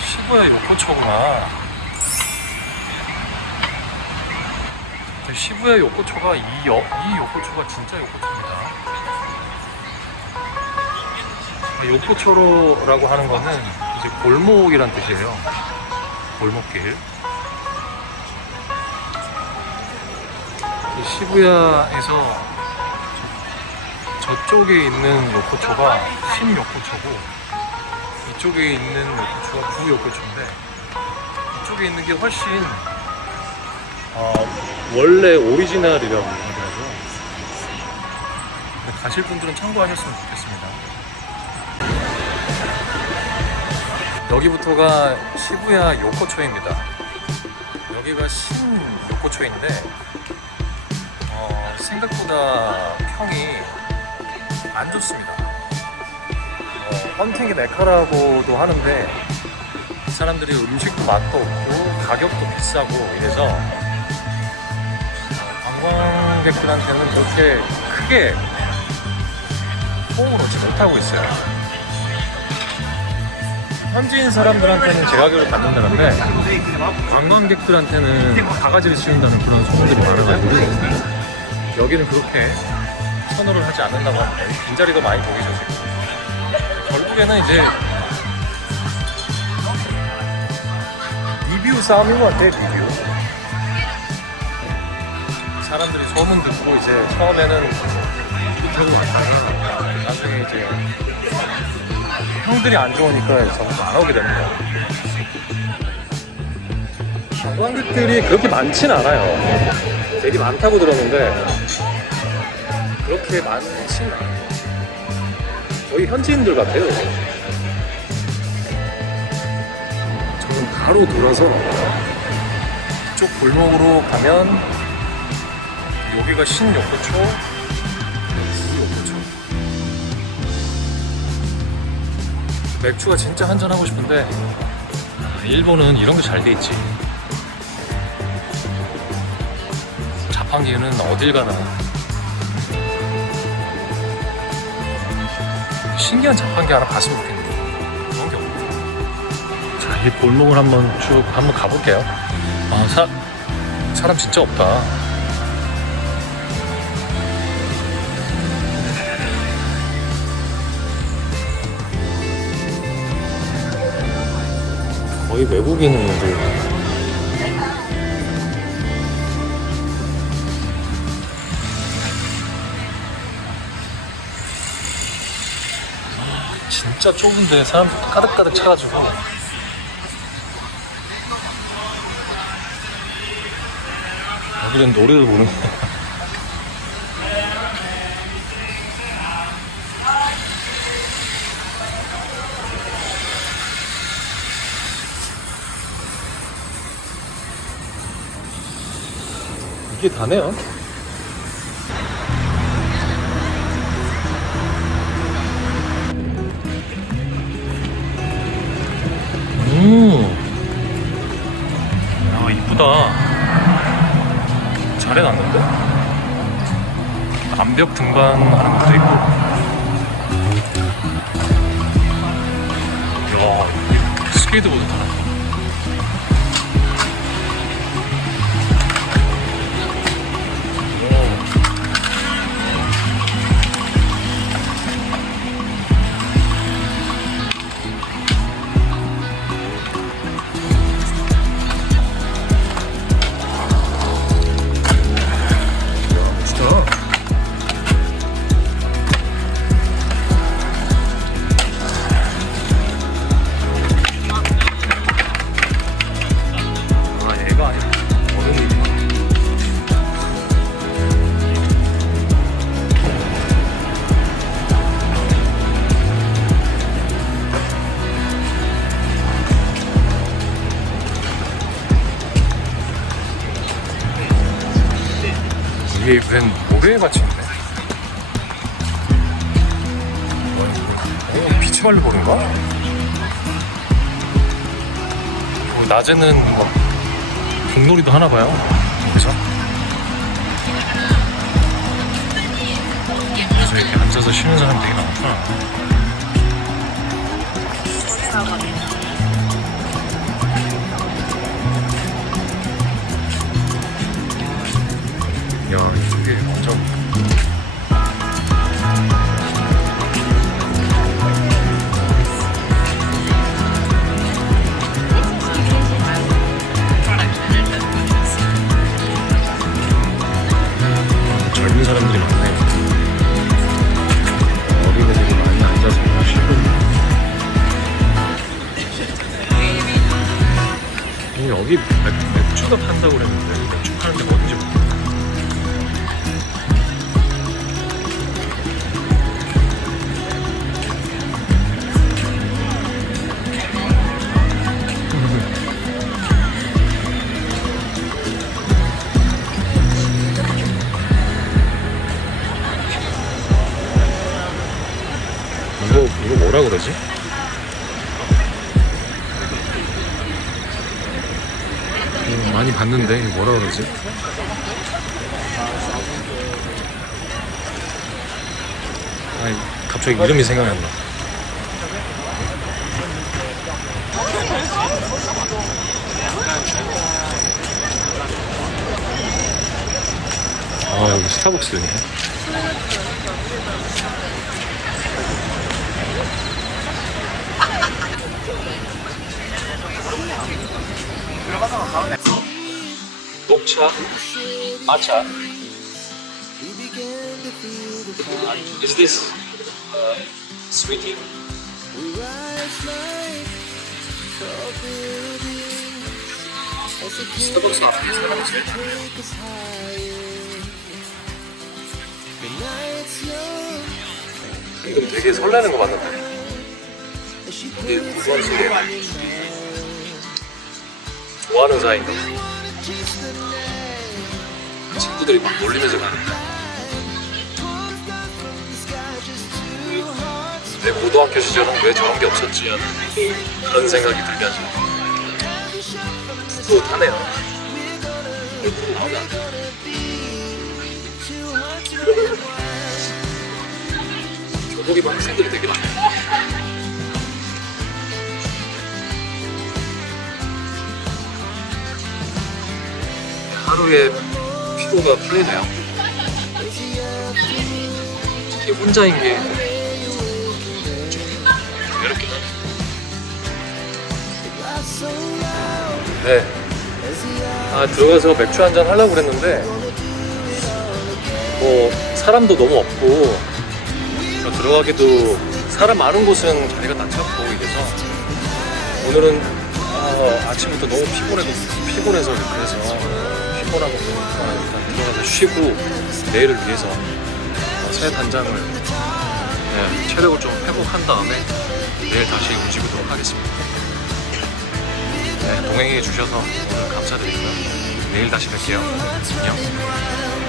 시부야 요코초구나. 그 시부야 요코초가 이, 여, 이 요코초가 진짜 요코초입 요코초로라고 하는 거는 이제 골목이란 뜻이에요. 골목길. 이 시부야에서 저, 저쪽에 있는 요코초가 신요코초고 이쪽에 있는 요코초가 구요코초인데 이쪽에 있는 게 훨씬 어, 원래 오리지널이라고 하더라고요. 가실 분들은 참고하셨으면 좋겠습니다. 여기부터가 시부야 요코초입니다. 여기가 신 요코초인데 어, 생각보다 평이 안 좋습니다. 어, 헌팅이 메카라고도 하는데 사람들이 음식도 맛도 없고 가격도 비싸고 이래서 어, 관광객들한테는 그렇게 크게 호응을 얻지 못하고 있어요. 현지인 사람들한테는 제 가격을 받는다는데 관광객들한테는 바가지를 씌운다는 그런 소문들이 많아가지고 여기는 그렇게 선호를 하지 않는다고 하는데 빈자리도 많이 보이죠 지금. 결국에는 이제 리뷰 싸움인 것 같아 리뷰 사람들이 소문 듣고 이제 처음에는 형들이 안 좋으니까 전부 안 오게 되는 거야 관광객들이 그렇게 많진 않아요 되게 많다고 들었는데 그렇게 많진 않아요 거의 현지인들 같아요. 저는 바로 돌아서 이쪽 골목으로 가면 여기가 구요코초. 맥주가 진짜 한잔 하고 싶은데 일본은 이런 게 잘 돼 있지. 자판기는 어딜 가나. 신기한 자판기 하나 봤으면 좋겠는데. 그런 게 자, 이 골목을 한번 쭉 한번 가볼게요. 아, 사, 사람 진짜 없다 거의 외국인들 진짜 좁은데 사람들 가득가득 차가지고. 여기는 노래를 부르는 이게 다네요 음. 야, 이쁘다. 잘 해놨는데? 암벽 등반하는 것도 있고. 야, 스케이트보드 타나. 이게 웬 모래에 갇혀 있네. 오, 비치발로 보는가? 낮에는 막 공놀이도 하나 봐요. 그죠? 그래서 이렇게 앉아서 쉬는 사람 되게 많구나. 이 여기 맥, 맥주가 판다고 그랬는데 맥주 파는 데가 어딘지 모르겠네. 이거 이거 뭐라 그러지? 봤는데 뭐라 그러지? 아니 갑자기 이름이 생각이 안 나. 아 여기 스타벅스네. 녹차, 마차. Is this uh, sweetie? 앞에 사람이 제일 많아요. 이건 되게 설레는 거 맞는데. 이게 무서운 소리에 좋아하는 사이인가 봐. 친구들이 막 몰리면서 가는데 내 고등학교 시절은 왜 저런 게 없었지 하는 그런 생각이 들게 하죠 뿌듯하네요 돼. 교복 입은 학생들이 되게 많아요 하루에 피로가 풀리네요. 특히 혼자인 게 하네. 네. 아, 들어가서 맥주 한 잔 하려고 그랬는데, 뭐, 사람도 너무 없고, 저 들어가기도 사람 많은 곳은 자리가 다 찼고, 이래서, 오늘은 아, 아침부터 너무 피곤해도, 피곤해서 그래서, 그러니까 일단 들어가서 쉬고, 내일을 위해서 어, 새 단장을, 네, 체력을 좀 회복한 다음에, 내일 다시 움직이도록 하겠습니다. 네, 동행해 주셔서 오늘 감사드리고요. 내일 다시 뵐게요. 안녕.